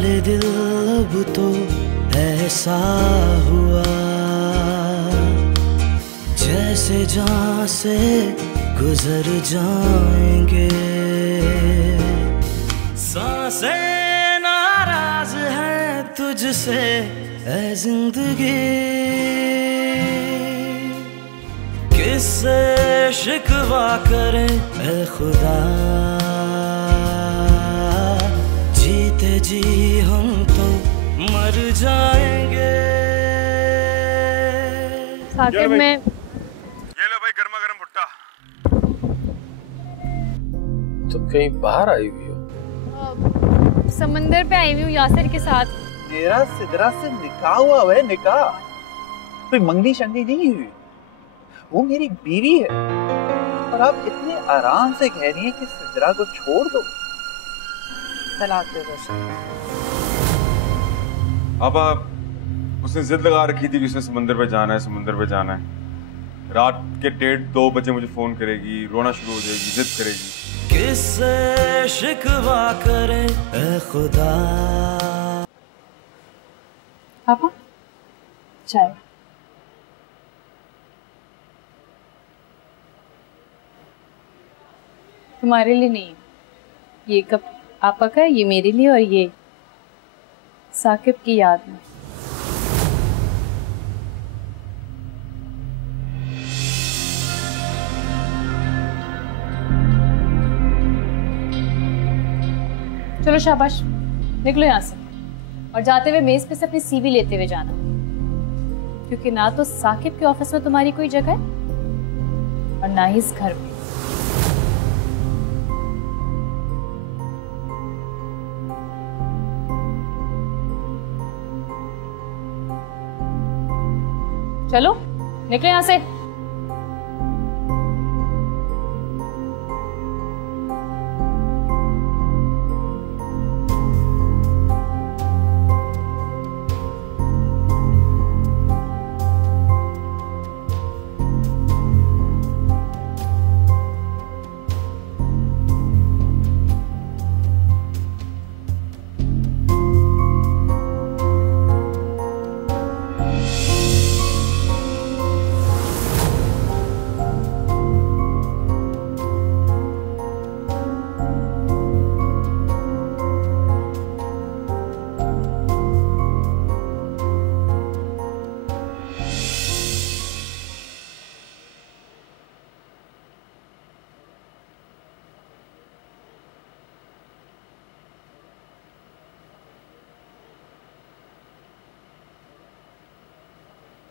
हाल दिल अब तो ऐसा हुआ जैसे जान से गुजर जाएंगे। सांसें नाराज है तुझसे ऐ जिंदगी, किससे शिकवा करें ऐ खुदा, जीते जी हम तो मर जाएंगे। साकिब में ये लो भाई गर्मा गर्म भुट्टा। तुम कहीं बाहर आई हुई हो? समंदर पे आई हुई हूँ यासिर के साथ। मेरा सिदरा से निकाह हुआ है, निकाह, कोई मंगनी शंगनी नहीं हुई। वो मेरी बीवी है और आप इतने आराम से कह रही हैं कि सिदरा को छोड़ दो। तलाक दे दो। अब उसने जिद लगा रखी थी कि उसने समंदर पे जाना है, समंदर पे जाना है। रात के 1:30-2 बजे मुझे फोन करेगी, रोना शुरू हो जाएगी, जिद करेगी। किससे शिकवा करें ऐ खुदा। पापा चाय। तुम्हारे लिए नहीं, ये कप आपा का है, ये मेरे लिए, और ये साकिब की याद में। चलो शाबाश, निकलो यहाँ से और जाते हुए मेज पे से अपनी सीवी लेते हुए जाना, क्योंकि ना तो साकिब के ऑफिस में तुम्हारी कोई जगह है और ना ही इस घर में। चलो निकलो यहाँ से।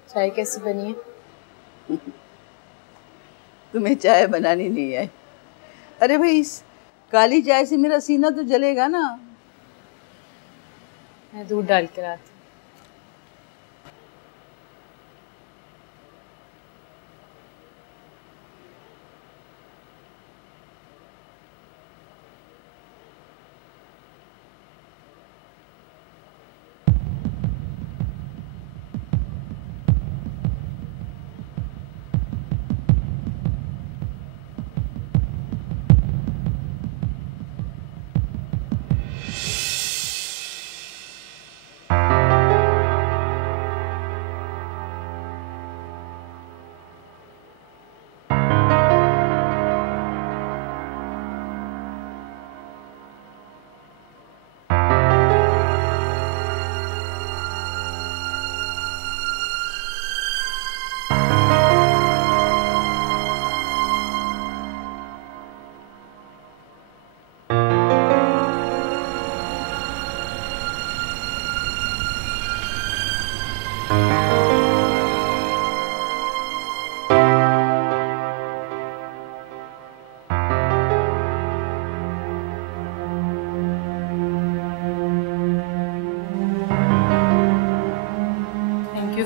चाय कैसे बनी है? तुम्हें चाय बनानी नहीं है? अरे भाई, इस काली चाय से मेरा सीना तो जलेगा ना। मैं दूध डाल के लाती हूँ।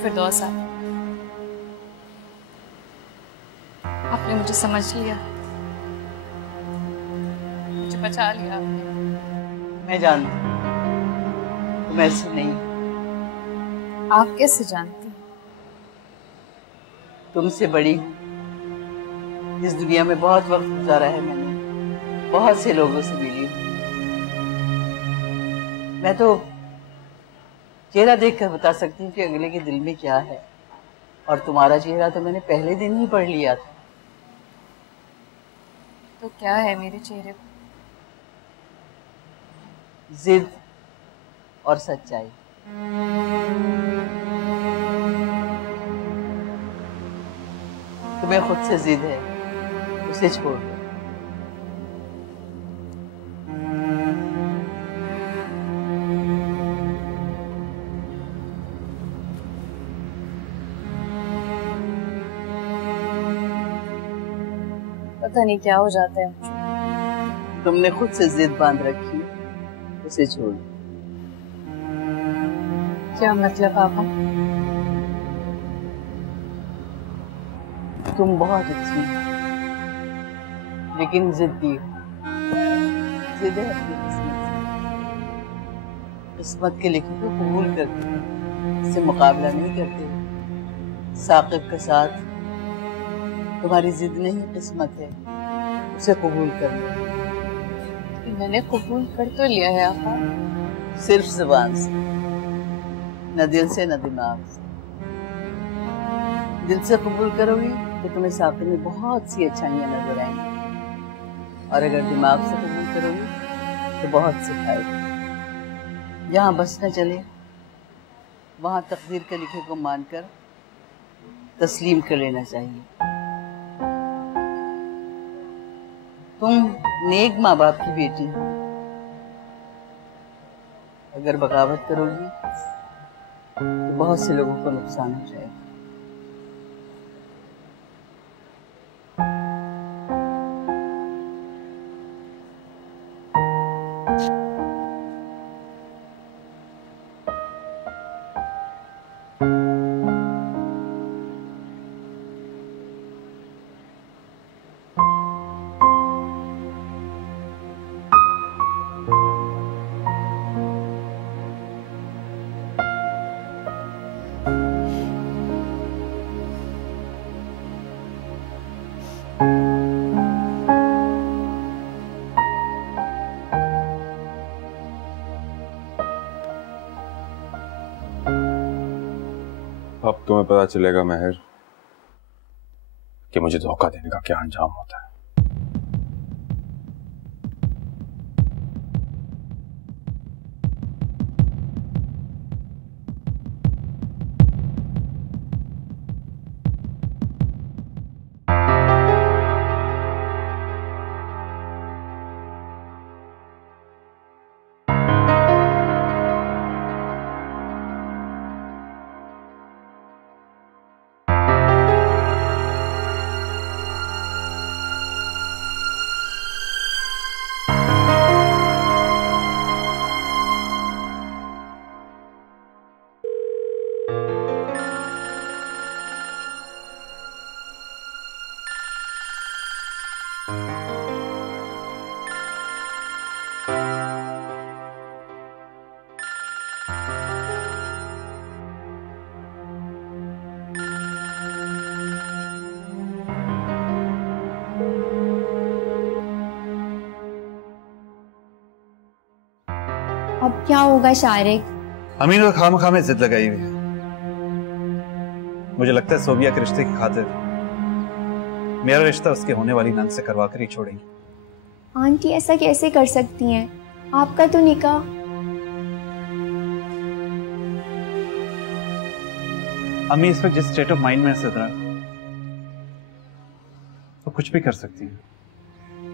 फिरदौस आपने मुझे समझ लिया, मुझे बचा लिया आपने। मैं जानती हूँ तुम ऐसी नहीं। आप कैसे जानती? तुमसे बड़ी हूँ। इस दुनिया में बहुत वक्त गुजारा है मैंने, बहुत से लोगों से मिली हूँ। मैं तो चेहरा देखकर बता सकती हूँ कि अगले के दिल में क्या है, और तुम्हारा चेहरा तो मैंने पहले दिन ही पढ़ लिया था। तो क्या है मेरे चेहरे पर? जिद और सच्चाई। तुम्हें खुद से जिद है, उसे छोड़ दो। पता नहीं क्या हो जाता है मुझे। तुमने खुद से जिद बांध रखी, उसे छोड़ दो। क्या मतलब पापा? तुम बहुत अच्छी हो, लेकिन जिद्दी हो। जिद है अपनी किस्मत से। किस्मत के लिखे को कबूल करते हो, इससे मुकाबला नहीं करते। साकिब का साथ तुम्हारी जिद नहीं, किस्मत है, उसे कबूल कर लो। मैंने कबूल कर तो लिया है आपा। सिर्फ जुबान से, न दिल से न दिमाग से। दिल से कबूल करोगी तो तुम्हें साकिब में बहुत सी अच्छाइयाँ नजर आएंगी, और अगर दिमाग से कबूल करोगी तो बहुत सी खाएगी। जहाँ बस न चले वहाँ तकदीर के लिखे को मानकर तस्लीम कर लेना चाहिए। तुम नेक माँ बाप की बेटी हो, अगर बगावत करोगी तो बहुत से लोगों को नुकसान हो जाएगा। अब तुम्हें पता चलेगा महर कि मुझे धोखा देने का क्या अंजाम होता है। अब क्या होगा शारिक? अमीन तो खामखा में जिद लगाई हुई है। मुझे लगता है सोबिया के रिश्ते की खातिर मेरा रिश्ता उसके होने वाली नंद से करवा कर ही छोड़ेंगी। आंटी ऐसा कैसे कर सकती हैं? आपका तो निकाह। अम्मी इस वक्त जिस स्टेट ऑफ माइंड में सिद्रा, तो कुछ भी कर सकती हैं।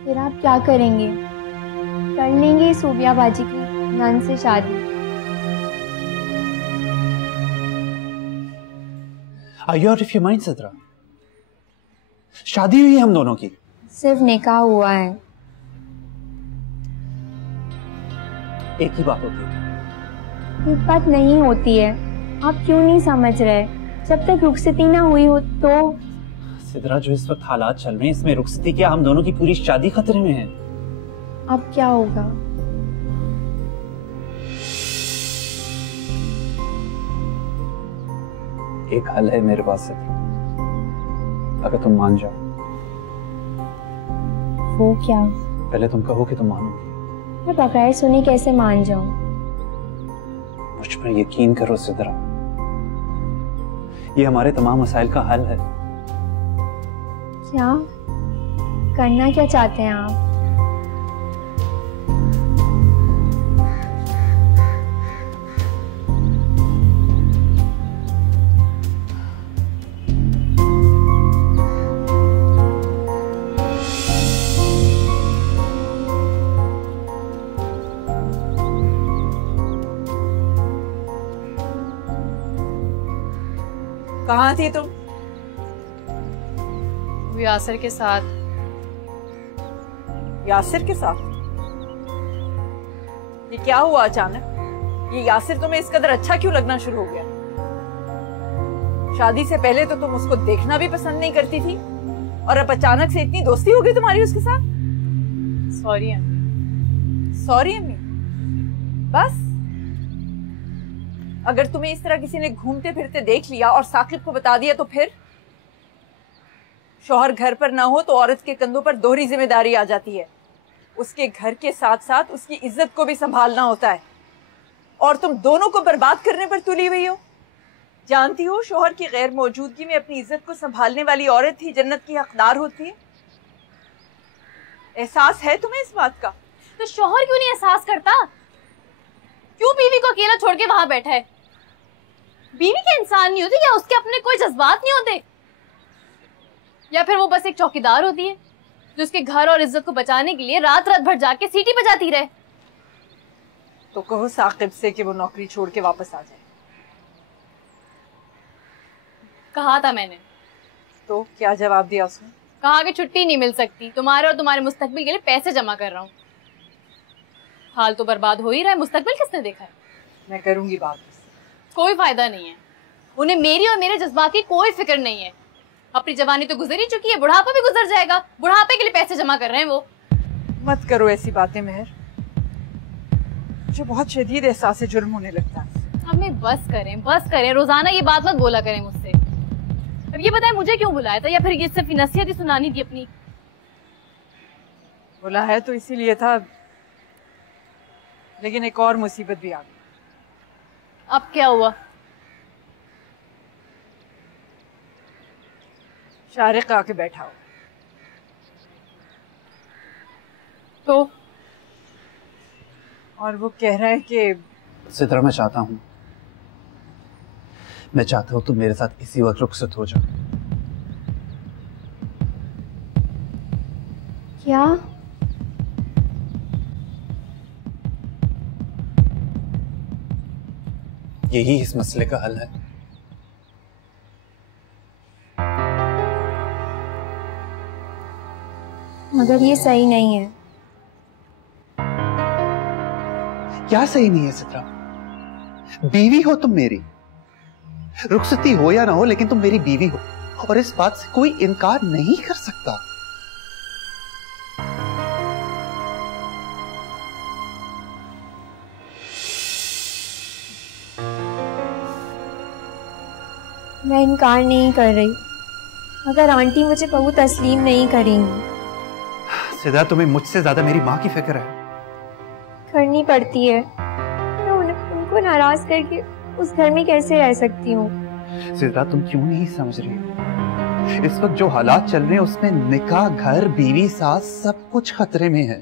फिर आप क्या करेंगे? कर लेंगे सोबिया बाजी की नंद से शादी? Are you out of your mind, Sidra? शादी हुई है हम दोनों की। सिर्फ निकाह हुआ है। एक ही बात होती है। एक बात नहीं होती है। आप क्यों नहीं समझ रहे? जब तक रुखसती ना हुई हो तो। सिद्रा, जो इस वक्त हालात चल रहे हैं इसमें रुखसती क्या, हम दोनों की पूरी शादी खतरे में है। अब क्या होगा? एक हल है मेरे पास सिद्रा, अगर तुम मान जाओ। वो क्या? पहले तुम कहो कि तुम मानोगी। मैं बगैर सुने कैसे मान जाऊं? मुझ पर यकीन करो सिद्रा, ये हमारे तमाम मसाइल का हल है। क्या करना क्या चाहते हैं आप? कहाँ थी तुम? यासिर के साथ। यासिर के साथ? ये क्या हुआ अचानक? ये यासिर तुम्हें इस कदर अच्छा क्यों लगना शुरू हो गया? शादी से पहले तो तुम उसको देखना भी पसंद नहीं करती थी, और अब अचानक से इतनी दोस्ती हो गई तुम्हारी उसके साथ? सॉरी अम्मी। सॉरी अम्मी? बस? अगर तुम्हें इस तरह किसी ने घूमते फिरते देख लिया और साकिब को बता दिया तो फिर? शौहर घर पर ना हो तो औरत के कंधों पर दोहरी जिम्मेदारी आ जाती है। उसके घर के साथ साथ उसकी इज्जत को भी संभालना होता है, और तुम दोनों को बर्बाद करने पर तुली हुई हो। जानती हो, शौहर की गैर मौजूदगी में अपनी इज्जत को संभालने वाली औरत ही जन्नत की हकदार होती है। एहसास है तुम्हें इस बात का? तो शौहर क्यों नहीं एहसास करता? क्यों बीवी को अकेला छोड़ के वहां बैठा है? बीवी के इंसान नहीं होती, या उसके अपने कोई जज्बात नहीं होते, या फिर वो बस एक चौकीदार होती है जो उसके घर और इज्जत को बचाने के लिए रात रात भर जाके सीटी बजाती रहे? तो कहो साकिब से कि वो नौकरी छोड़ के वापस आ जाए। कहा था मैंने। तो क्या जवाब दिया उसने? कहा कि छुट्टी नहीं मिल सकती, तुम्हारे और तुम्हारे मुस्तकबिल के लिए पैसे जमा कर रहा हूँ। हाल तो बर्बाद हो ही रहा है, मुस्तकबिल किसने देखा है? मैं करूंगी बात। कोई फायदा नहीं है, उन्हें मेरी और मेरे जज्बात की कोई फिक्र नहीं है। अपनी जवानी तो गुजर ही चुकी है, बुढ़ापा भी गुजर जाएगा, बुढ़ापे के लिए पैसे जमा कर रहे हैं वो। मत करो ऐसी बातें मेहर, मुझे बहुत शदीद एहसास जुर्म होने लगता है। हमें बस करें, रोजाना ये बात मत बोला करें मुझसे। अब ये बताएं मुझे क्यों बुलाया था, या फिर ये सिर्फ नसीहत ही सुनानी थी अपनी? बोला है तो इसीलिए था, लेकिन एक और मुसीबत भी आ गई। अब क्या हुआ? शारिक आके बैठा हो तो, और वो कह रहा है कि सिद्रा, मैं चाहता हूँ तुम मेरे साथ इसी वक्त रुखसत हो जाओ। क्या? यही इस मसले का हल है। मगर ये सही नहीं है। क्या सही नहीं है सिद्रा? बीवी हो तुम मेरी, रुखसती हो या ना हो, लेकिन तुम मेरी बीवी हो, और इस बात से कोई इनकार नहीं कर सकता। मैं इनकार नहीं कर रही, मगर आंटी मुझे बहू तस्लीम नहीं करेंगी। सिद्रा, तुम्हें मुझसे ज्यादा मेरी माँ की फिक्र है। करनी पड़ती है, मैं उनको नाराज करके उस घर में कैसे रह सकती हूँ? सिद्रा, तुम क्यों नहीं समझ रही? इस वक्त जो हालात चल रहे हैं उसमें निकाह, घर, बीवी, सास, सब कुछ खतरे में है।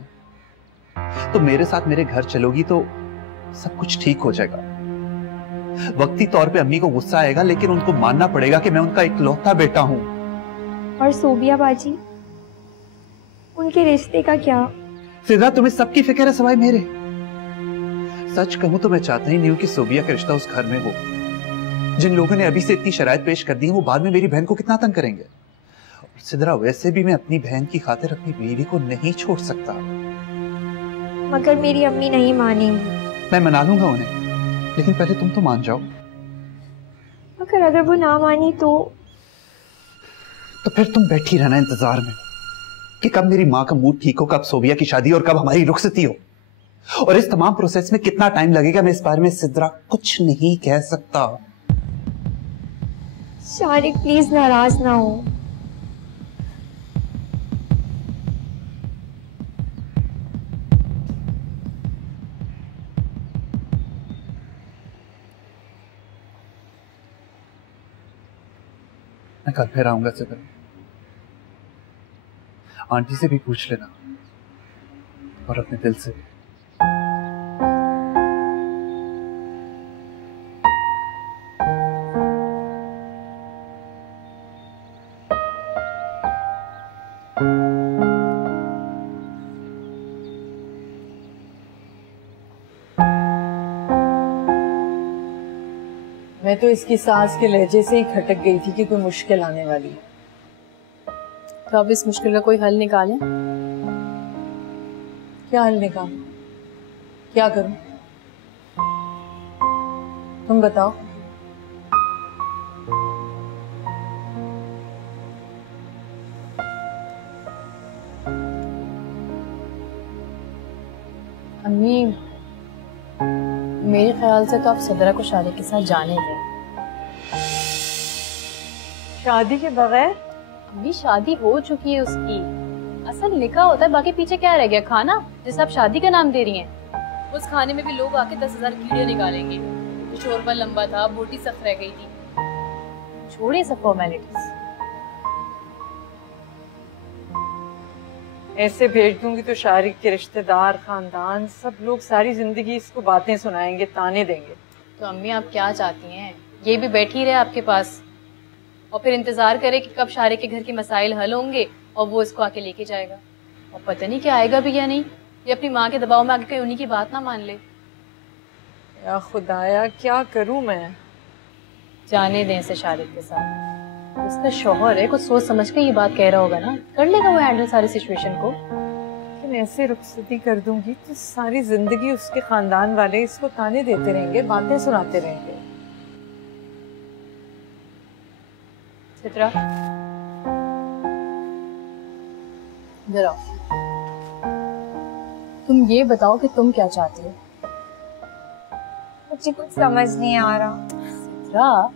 तो मेरे साथ मेरे घर चलोगी तो सब कुछ ठीक हो जाएगा। वक्ती तौर पे अम्मी को गुस्सा आएगा, लेकिन उनको मानना पड़ेगा कि मैं उनका इकलौता बेटा हूँ। और सोबिया बाजी, उनके रिश्ते का क्या? सिद्रा, तुम्हें सबकी फिक्र है सिवाय मेरे। सच कहूं तो मैं चाहता ही नहीं हूं कि सोबिया का रिश्ता उस घर में हो। जिन लोगों ने अभी से इतनी शराइत पेश कर दी है, वो बाद में मेरी बहन को कितना तंग करेंगे। और सिद्रा, वैसे भी मैं अपनी बहन की खातिर अपनी बीवी को नहीं छोड़ सकता। मगर मेरी अम्मी नहीं मानेंगी। मैं मना लूंगा उन्हें, लेकिन पहले तुम तो मान जाओ। मगर अगर वो ना मानी तो फिर तुम बैठी रहना इंतजार में कि कब मेरी माँ का मूड ठीक हो, कब सोबिया की शादी और कब हमारी रुखसती हो। और इस तमाम प्रोसेस में कितना टाइम लगेगा, मैं इस बारे में सिद्रा कुछ नहीं कह सकता। शारिक, प्लीज नाराज ना हो। मैं कल फिर आऊंगा सिद्रा। आंटी से भी पूछ लेना और अपने दिल से भी। मैं तो इसकी सास के लहजे से ही खटक गई थी कि कोई मुश्किल आने वाली है। तो अब इस मुश्किल का कोई हल निकालें। क्या हल निकालूं? क्या करूं? तुम बताओ। अम्मी, मेरे ख्याल से तो आप सदरा को शादी के साथ जाने दें। शादी के बगैर? अम्मी, शादी हो चुकी है उसकी। असल निकाह होता है, बाकी पीछे क्या रह गया? खाना, जिसे आप शादी का नाम दे रही हैं। उस खाने में भी लोग आके 10,000 कीड़े निकालेंगे। शोरबा लंबा था, बोटी सख्त रह गई थी। छोड़िए सब फॉर्मेलिटीज। ऐसे भेज दूंगी तो शारिक के रिश्तेदार, खानदान, सब लोग सारी जिंदगी इसको बातें सुनाएंगे, ताने देंगे। तो अम्मी, आप क्या चाहती हैं? ये भी बैठी रहे आपके पास और फिर इंतजार करे कि कब शारिक के घर के मसाइल हल होंगे और वो इसको आके लेके जाएगा। और पता नहीं क्या आएगा भी या नहीं, ये अपनी माँ के दबाव में आके कहीं उन्हीं की बात ना मान ले। या खुदाया, क्या करूं मैं? जाने दें इसे शारिक के साथ। उसका शौहर है, कुछ सोच समझ के ये बात कह रहा होगा ना, कर लेगा वो हैंडल सारी सिचुएशन को। लेकिन ऐसे रुखसती कर दूंगी तो सारी जिंदगी उसके खानदान वाले इसको ताने देते रहेंगे, बातें सुनाते रहेंगे। चित्रा, इधर आओ। तुम ये बताओ कि तुम क्या चाहती हो? मुझे कुछ समझ नहीं आ रहा। चित्रा,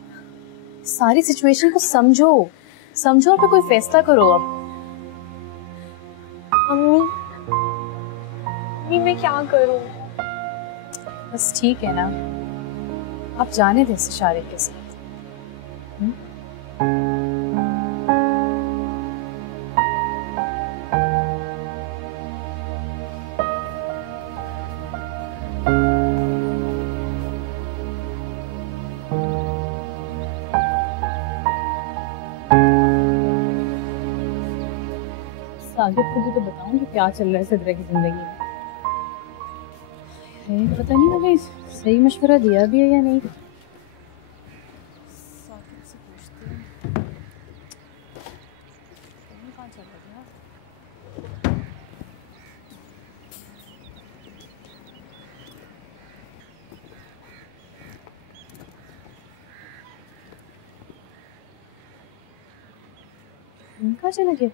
सारी सिचुएशन को समझो समझो और फिर कोई फैसला करो। अब मम्मी, मैं क्या करूं? बस ठीक है ना, आप जाने दें इसे शारिक के साथ। साजिद को भी तो बताऊं कि क्या चल रहा है सिद्रा की जिंदगी में। पता नहीं मैंने सही मशवरा दिया भी है या नहीं। साजिद से पूछते हैं। कहाँ चल रहा है? कहाँ चला गया?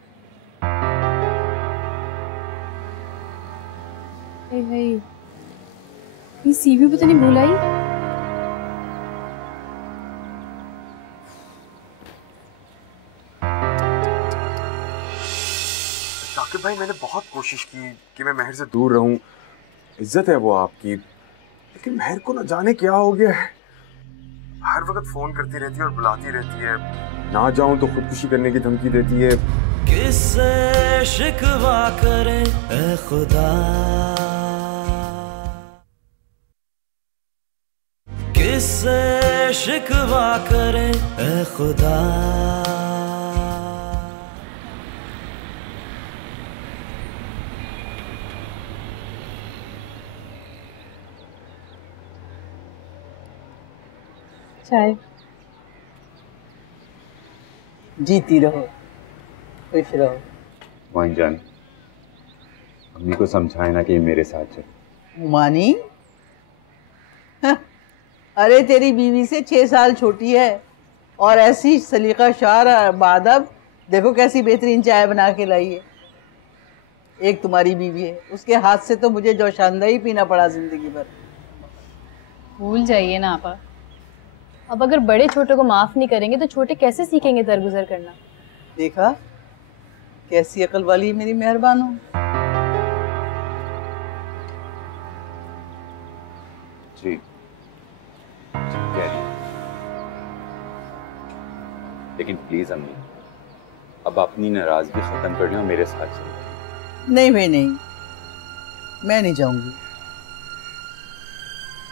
ये सीवी भी तो नहीं भूल आई। साकिब भाई, मैंने बहुत कोशिश की कि मैं महर से दूर रहूं। इज्जत है वो आपकी, लेकिन महर को ना जाने क्या हो गया है। हर वक्त फोन करती रहती है और बुलाती रहती है। ना जाऊं तो खुदकुशी करने की धमकी देती है। किससे शिकवा करें ऐ खुदा, किससे शिकवा करें ऐ खुदा। चाय। जीती रहो, खुश रहो। मोइन जान, अम्मी को समझाए ना कि ये मेरे साथ चले। मानी, अरे तेरी बीवी से 6 साल छोटी है और ऐसी सलीका शार बादब, देखो कैसी बेहतरीन चाय बना के लाई है। एक तुम्हारी बीवी है, उसके हाथ से तो मुझे जोशांदा ही पीना पड़ा जिंदगी भर। भूल जाइए ना आपा, अब अगर बड़े छोटे को माफ नहीं करेंगे तो छोटे कैसे सीखेंगे दरगुजर करना। देखा कैसी अकल वाली मेरी मेहरबान हो। जी, लेकिन प्लीज अम्मी, अब अपनी नाराजगी खत्म कर लो, मेरे साथ चलो। नहीं भाई नहीं, मैं नहीं जाऊंगी।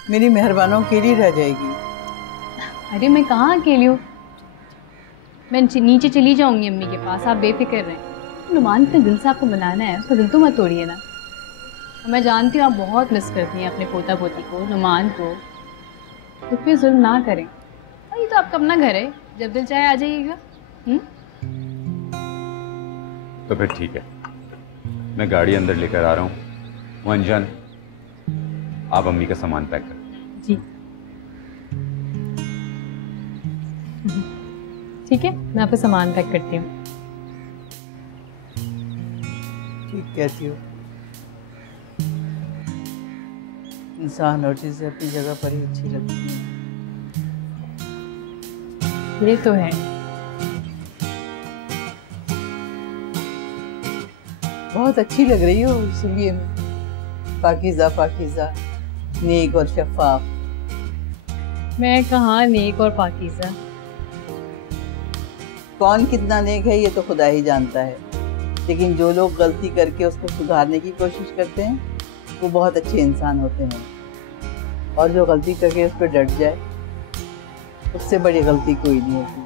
मेरी मेहरबानों अकेली रह जाएगी। अरे मैं कहाँ अकेली हूँ, मैं नीचे चली जाऊंगी अम्मी के पास, आप बेफिक्र रहें। नुमान इतने दिल से आपको मनाना है, उसका दिल तो मत तोड़िए ना। मैं जानती हूँ आप बहुत मिस करती हैं अपने पोता पोती को, नुमान को, तो फिर जुल्म ना करें। और ये तो आपका अपना घर है, जब दिल चाहे आ जाइएगा। तो फिर ठीक है, मैं गाड़ी अंदर लेकर आ रहा हूँ। वो अनजान, आप अम्मी का सामान पैक कर। जी ठीक है, मैं आपका सामान पैक करती हूँ। ठीक कहती हो, इंसान और चीजें अपनी जगह पर ही अच्छी लगती हैं। ये तो है। बहुत अच्छी लग रही हो, इसलिए पाकीज़ा पाकीज़ा, नेक और शफाफ। मैं कहाँ नेक और पाकीज़ा। कौन कितना नेक है ये तो खुदा ही जानता है, लेकिन जो लोग गलती करके उसको सुधारने की कोशिश करते हैं वो बहुत अच्छे इंसान होते हैं, और जो गलती करके उस पर डट जाए उससे बड़ी गलती कोई नहीं होती।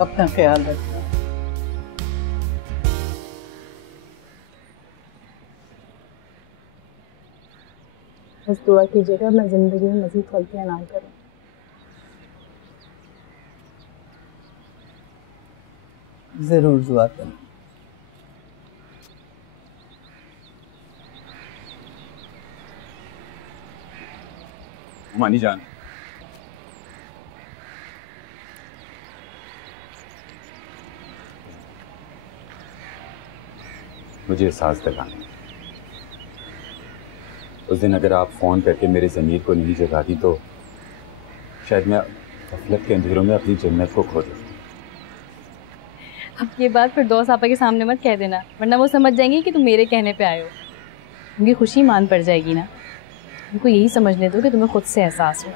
अपना ख्याल रखना। बस दुआ कीजिएगा मैं जिंदगी में मज़ीद गलतियाँ ना करूँ। जरूर दुआ करना। मानी जान, मुझे एहसास दिलाना, उस दिन अगर आप फोन करके मेरे ज़मीर को नहीं जगाती तो शायद मैं गफलत के अंधेरों में अपनी जन्नत को खो दूँ। अब ये बात फिर दोस्त आपा के सामने मत कह देना, वरना वो समझ जाएंगे कि तुम मेरे कहने पे आए हो। उनकी खुशी मान पड़ जाएगी ना। उनको यही समझने दो कि तुम्हें खुद से एहसास हो।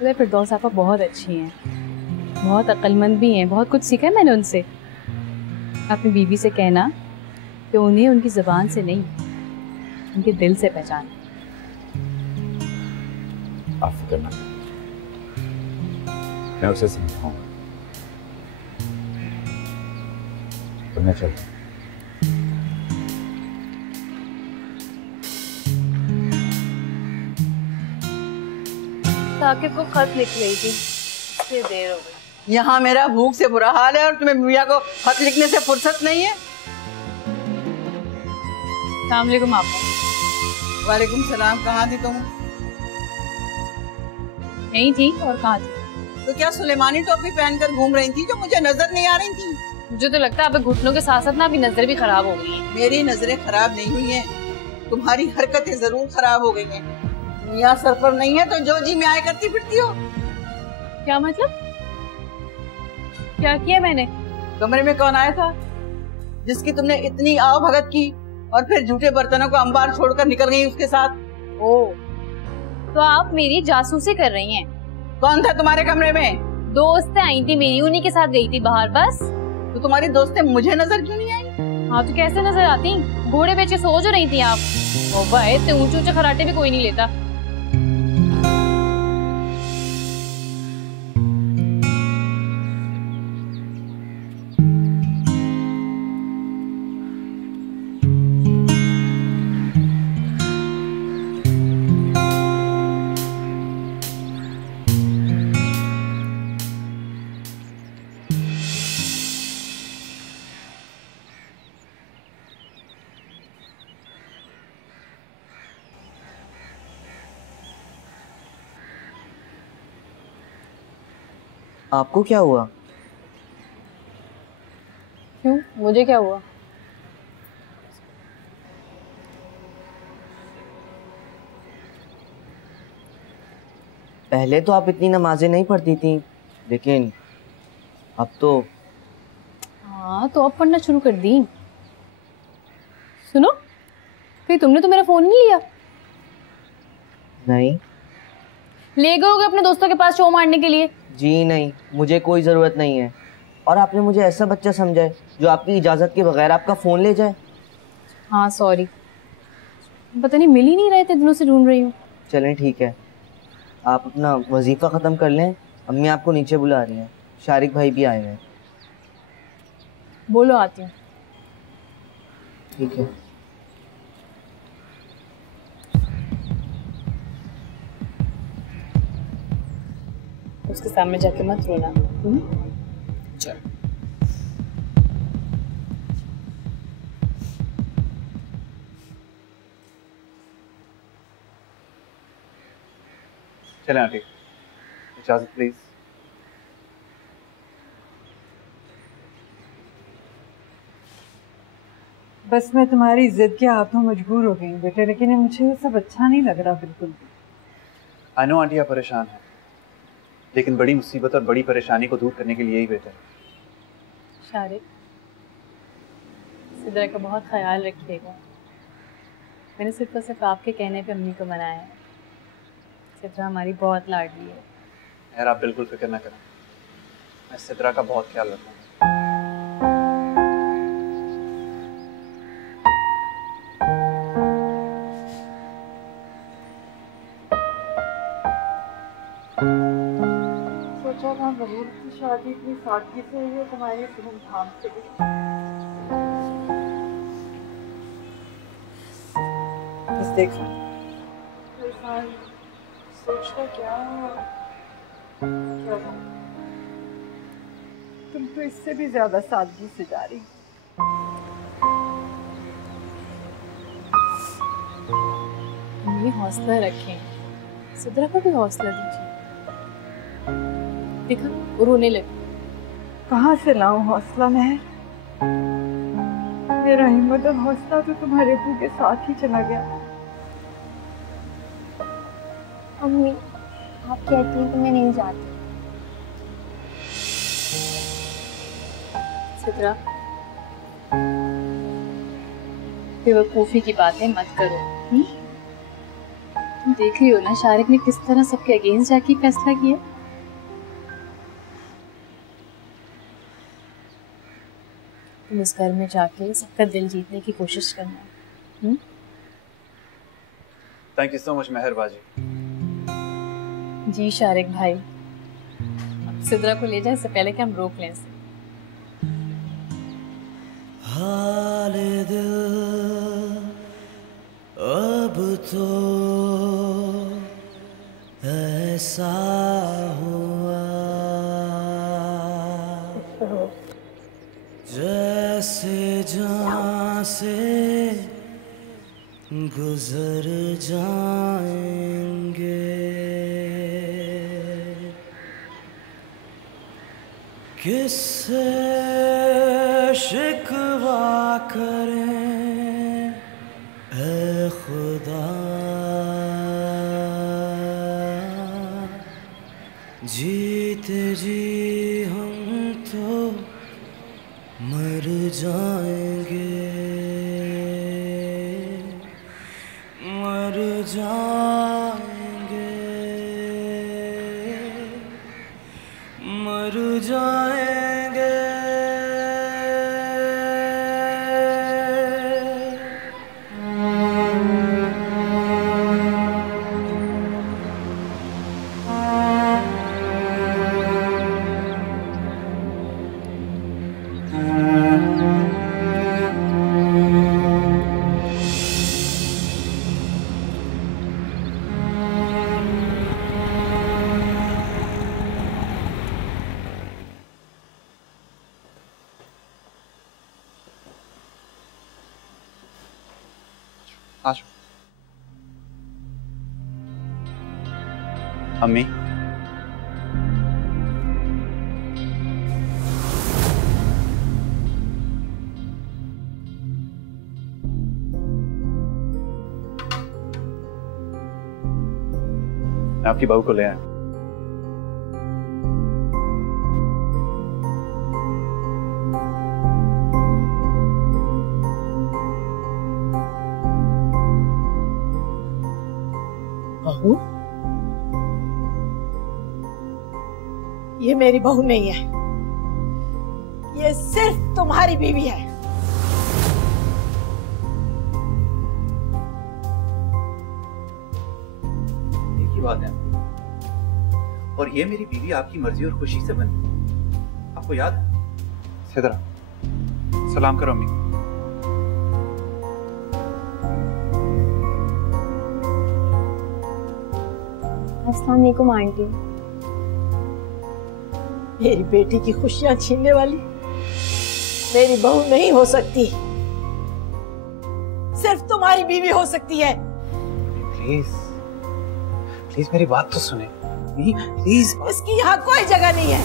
तो फिर दोस्त आपा बहुत अच्छी हैं, बहुत अक्लमंद भी हैं, बहुत कुछ सीखा है मैंने उनसे। अपनी बीवी से कहना कि उन्हें उनकी ज़बान से नहीं, उनके दिल से पहचान। आप फिक्र मत, मैं उसे समझाऊंगा। तो मैं चलता हूं। साकिब को खत लिख रही थी, इसलिए देर हो गई। यहाँ मेरा भूख से बुरा हाल है और तुम्हें मियाँ को खत लिखने से फुर्सत नहीं है। अस्सलाम वालेकुम आपा। वालेकुम सलाम। कहाँ थी तुम? नहीं थी, और कहाँ थी? तो क्या सुलेमानी टोपी पहनकर घूम रही थी जो मुझे नजर नहीं आ रही थी? मुझे तो लगता है आप घुटनों के साथ साथ ना आपकी नजर भी खराब हो गई है। मेरी नजरें खराब नहीं हुई हैं, तुम्हारी हरकतें जरूर खराब हो गई हैं। मियाँ सर पर नहीं है तो जो जी में आए करती फिरती हो। क्या मतलब? क्या किया मैंने? कमरे में कौन आया था जिसकी तुमने इतनी आओ भगत की और फिर झूठे बर्तनों को अंबार छोड़कर निकल गई उसके साथ? ओह, तो आप मेरी जासूसी कर रही हैं? कौन था तुम्हारे कमरे में? दोस्त आई थी मेरी, उन्हीं के साथ गई थी बाहर। बस। तो तुम्हारी दोस्तें मुझे नजर क्यों नहीं आई? हाँ तो कैसे नजर आती? घोड़े बेचे सो जो रही थी आप। ओह इतने ऊंचे ऊंचे खराटे भी कोई नहीं लेता। आपको क्या हुआ? क्यों? मुझे क्या हुआ? पहले तो आप इतनी नमाजें नहीं पढ़ती थी, लेकिन अब तो। हाँ तो अब पढ़ना शुरू कर दी। सुनो, फिर तुमने तो मेरा फोन नहीं लिया। नहीं, ले गए होगे अपने दोस्तों के पास शो मारने के लिए? जी नहीं, मुझे कोई ज़रूरत नहीं है। और आपने मुझे ऐसा बच्चा समझा है जो आपकी इजाज़त के बगैर आपका फ़ोन ले जाए? हाँ सॉरी, पता नहीं मिल ही नहीं रहे थे, दिनों से ढूंढ रही हूँ। चलें ठीक है, आप अपना वजीफ़ा ख़त्म कर लें, अम्मी आपको नीचे बुला रही हैं, शारिक भाई भी आए हैं। बोलो आती हूँ। ठीक है। उसके सामने जाके मत रोना। चल। चलें आंटी, इजाजत प्लीज। बस मैं तुम्हारी जिद के हाथों मजबूर हो गई बेटे, लेकिन ये मुझे ये सब अच्छा नहीं लग रहा बिल्कुल भी। आई नो आंटी आप परेशान हैं, लेकिन बड़ी मुसीबत और बड़ी परेशानी को दूर करने के लिए ही बेहतर है। शारिक, सिद्रा का बहुत ख्याल रखिएगा। मैंने सिर्फ आपके कहने पे अम्मी को मनाया है। सिद्रा हमारी बहुत लाडली है। यार आप बिल्कुल फिक्र ना करें, मैं सिद्रा का बहुत ख्याल रखूंगा। सोचा था महूर की शादी इतनी सादगी से हुई है, तुम्हारी धूमधाम से हुई। बस देखो सोचना क्या तुम तो इससे भी ज्यादा सादगी से जा रही। ये हौसला रखें, सिद्रा को भी हौसला दीजिए। देखा वो रोने लगी। कहाँ से लाऊं हौसला मैं? मेरा हिम्मत और हौसला तो तुम्हारे अब्बू के साथ ही चला गया। अम्मी, आप कहती हैं तो मैं नहीं जाती। सिद्रा, बेवकूफी की बातें मत करो। तुम देख रही हो ना शारिक ने किस तरह सबके अगेंस्ट जाके फैसला किया। तुम इस घर में जाके सबका दिल जीतने की कोशिश करना। थैंक यू सो मच मेहर बाजी। जी शारिक भाई, अब सिद्रा को ले जाए इससे पहले कि हम रोक लें इसे। हाल दिल अब तो ऐसा हुआ जैसे जान से गुजर जाएंगे, किससे शिकवा करें ऐ खुदा, जीते जी हम तो मर जाएंगे, मर जाएंगे, मर जाएंगे। आशु, अम्मी, मैं आपकी बहू को ले आया। बहू? ये मेरी बहू नहीं है, ये सिर्फ तुम्हारी बीवी है। एक ही बात है, और ये मेरी बीवी आपकी मर्जी और खुशी से बनी। आपको याद है? सिदरा, सलाम करो अम्मी। अस्सलाम वालेकुम आंटी। मेरी बेटी की खुशियां छीनने वाली मेरी बहू नहीं हो सकती, सिर्फ तुम्हारी बीवी हो सकती है। प्लीज प्लीज मेरी बात तो सुने प्लीज। इसकी यहाँ कोई जगह नहीं है,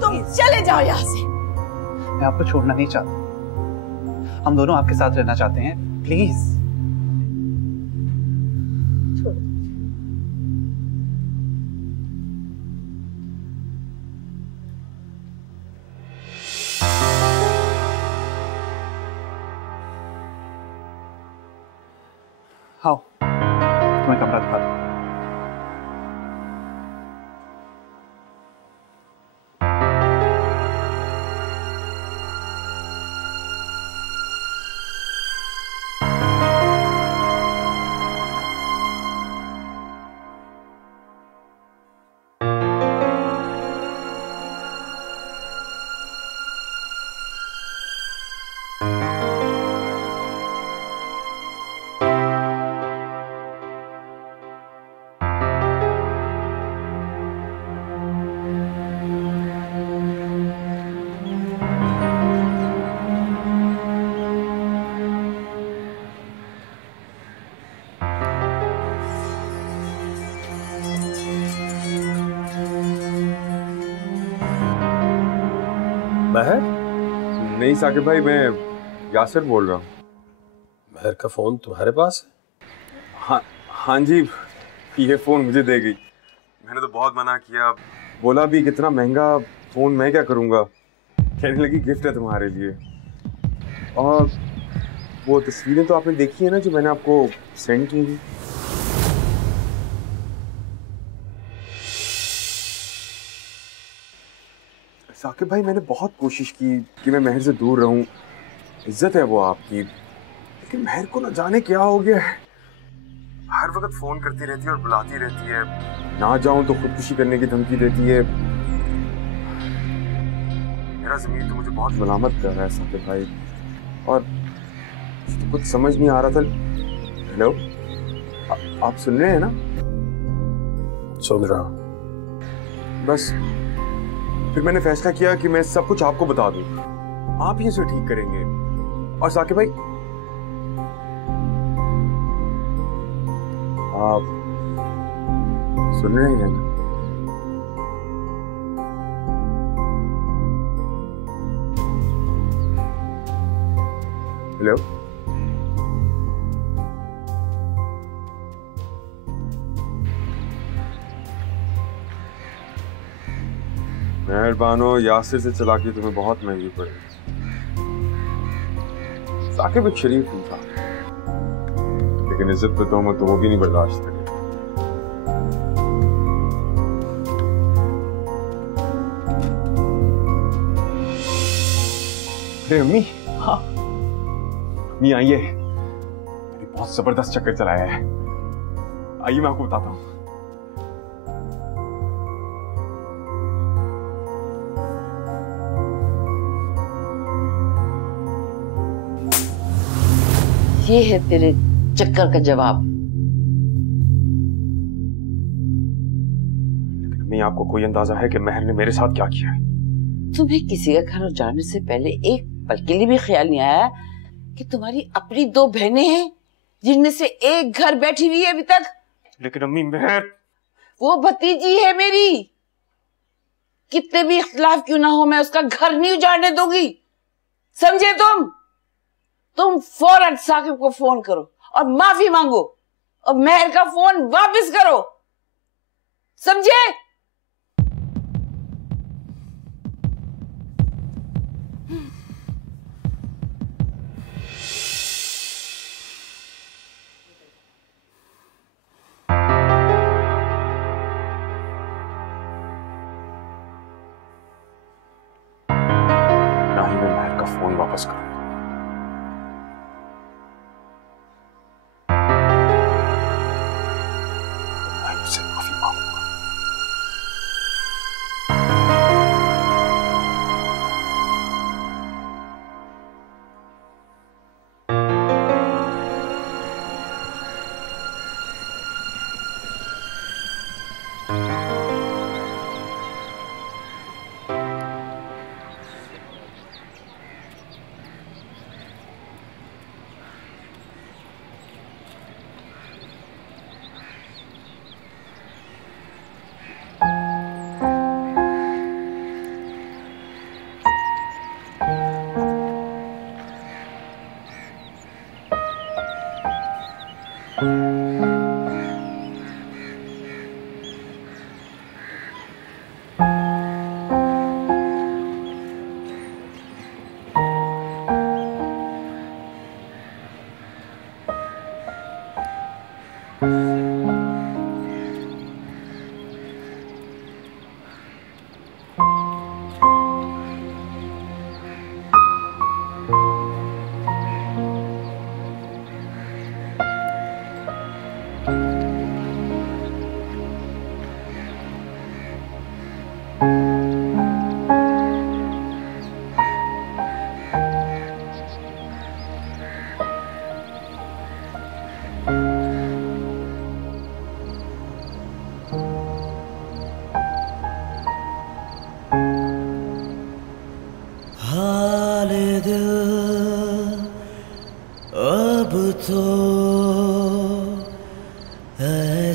तुम चले जाओ यहाँ से। मैं आपको छोड़ना नहीं चाहता, हम दोनों आपके साथ रहना चाहते हैं, प्लीज। आओ तुम्हें कमरा दिखा दूं। महर? नहीं साकिब भाई, मैं यासिर बोल रहा हूँ। महर का फोन तुम्हारे पास है? हाँ हाँ जी, ये फोन मुझे दे गई। मैंने तो बहुत मना किया, बोला भी कितना महंगा फोन मैं क्या करूँगा। कहने लगी गिफ्ट है तुम्हारे लिए। और वो तस्वीरें तो आपने देखी है ना जो मैंने आपको सेंड की थी। साकिब भाई, मैंने बहुत कोशिश की कि मैं महर से दूर रहूं, इज्जत है वो आपकी, लेकिन महर को ना जाने क्या हो गया है। हर वक्त फोन करती रहती है और बुलाती रहती है, ना जाऊं तो खुदकुशी करने की धमकी देती है। मेरा ज़मीर तो मुझे बहुत मलामत कर रहा है साकिब भाई, और तो कुछ समझ नहीं आ रहा था। हेलो, आप सुन रहे हैं ना? सुन रहा हूं। बस फिर मैंने फैसला किया कि मैं सब कुछ आपको बता दूं, आप ही इसे ठीक करेंगे। और साकिब भाई, आप सुन रहे हैं ना? हेलो, मेहरबानो, यासिर से चलाकी तुम्हें बहुत महंगी पड़ेगी। साकिब एक शरीफ इंसान, लेकिन इज्जत पे तोहमत तो वो भी नहीं बर्दाश्त करे। अरे अम्मी, हाँ अम्मी आइए, मैंने बहुत जबरदस्त चक्कर चलाया है। आइए मैं आपको बताता हूँ। ये है तेरे चक्कर का जवाब। लेकिन अम्मी, आपको कोई अंदाजा है कि महर ने मेरे साथ क्या किया है? तुम्हें किसी का घर जाने से पहले एक पल के लिए भी ख्याल नहीं आया कि तुम्हारी अपनी दो बहनें हैं जिनमें से एक घर बैठी हुई है अभी तक? लेकिन अम्मी, महर वो भतीजी है मेरी, कितने भी इख्तिलाफ क्यों ना हो, मैं उसका घर नहीं उजाड़ने दूंगी, समझे तुम फौरन साकिब को फोन करो और माफी मांगो और महर का फोन वापस करो, समझे?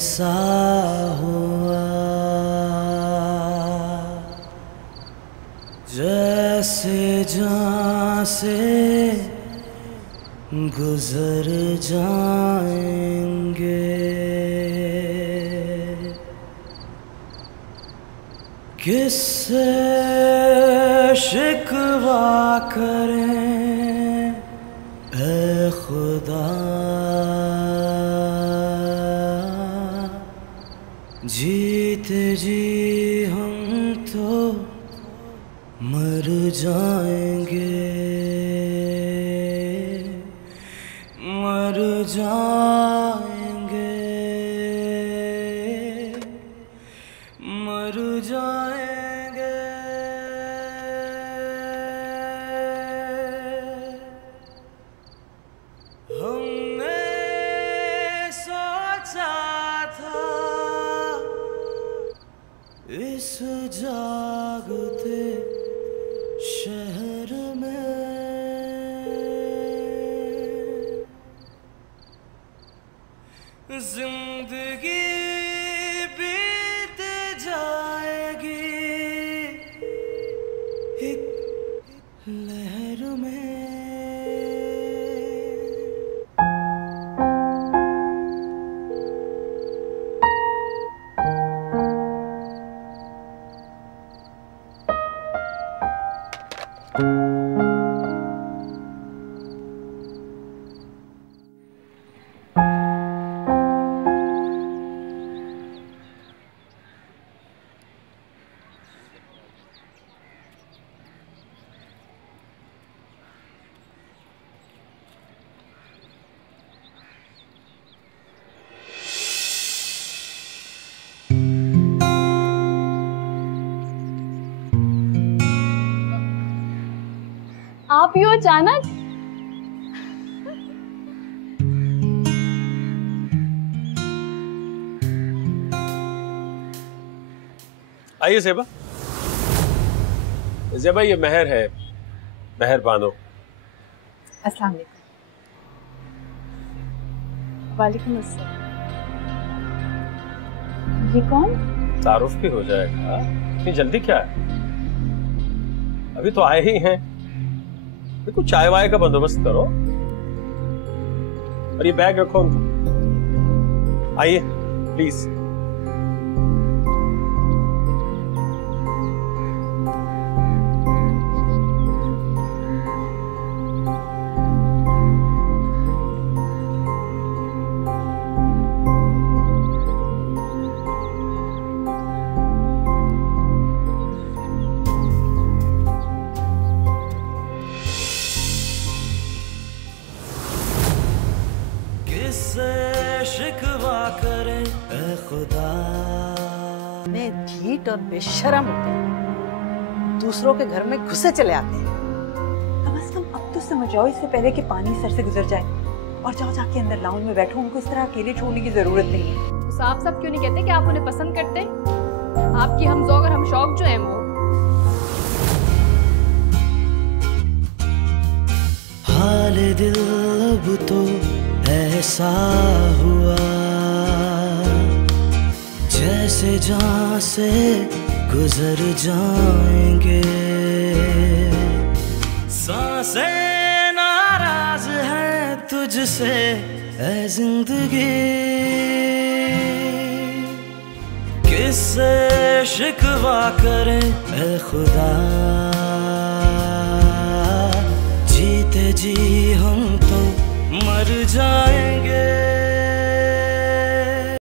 ऐसा हुआ जैसे जहाँ से गुजर जाएंगे, किससे शिकवा करें ऐ खुदा, जीते जी हम तो मर जाएंगे, मर जाएंगे, मर जाएंगे। हमने सोचा था इस जागते शहर में जिंदगी बीत जाएगी एक लहर में। आप यूं अचानक? आइए ज़ेबा। ज़ेबा ये मेहर है, मेहर बानो। अस्सलाम वालेकुम। वालेकुम अस्सलाम। ये कौन? तारुफ भी हो जाएगा, इतनी जल्दी क्या है? अभी तो आए ही हैं। देखो चाय वाय का बंदोबस्त करो और ये बैग रखो उनका। आइए प्लीज। शिकवा करे ऐ खुदा, मैं ढीठ और बेशर्म होते हैं, दूसरों के घर में घुसे चले आते हैं। कम से कम अब तो समझ जाओ, इससे पहले कि पानी सर से गुजर जाए। और जाओ जाके अंदर लाउंज में बैठो, उनको इस तरह अकेले छोड़ने की जरूरत नहीं है। तो साफ साफ क्यों नहीं कहते कि आप उन्हें पसंद करते? आपकी हम ज़ौक़ और हम शौक जो हैं वो। हाल दिल अब तो ऐसा हुआ जैसे जहाँ से गुजर जाएंगे, सांसें नाराज हैं तुझसे ऐ जिंदगी किससे शिकवा करें ऐ खुदा, जीते जी हम तो मर जाएंगे।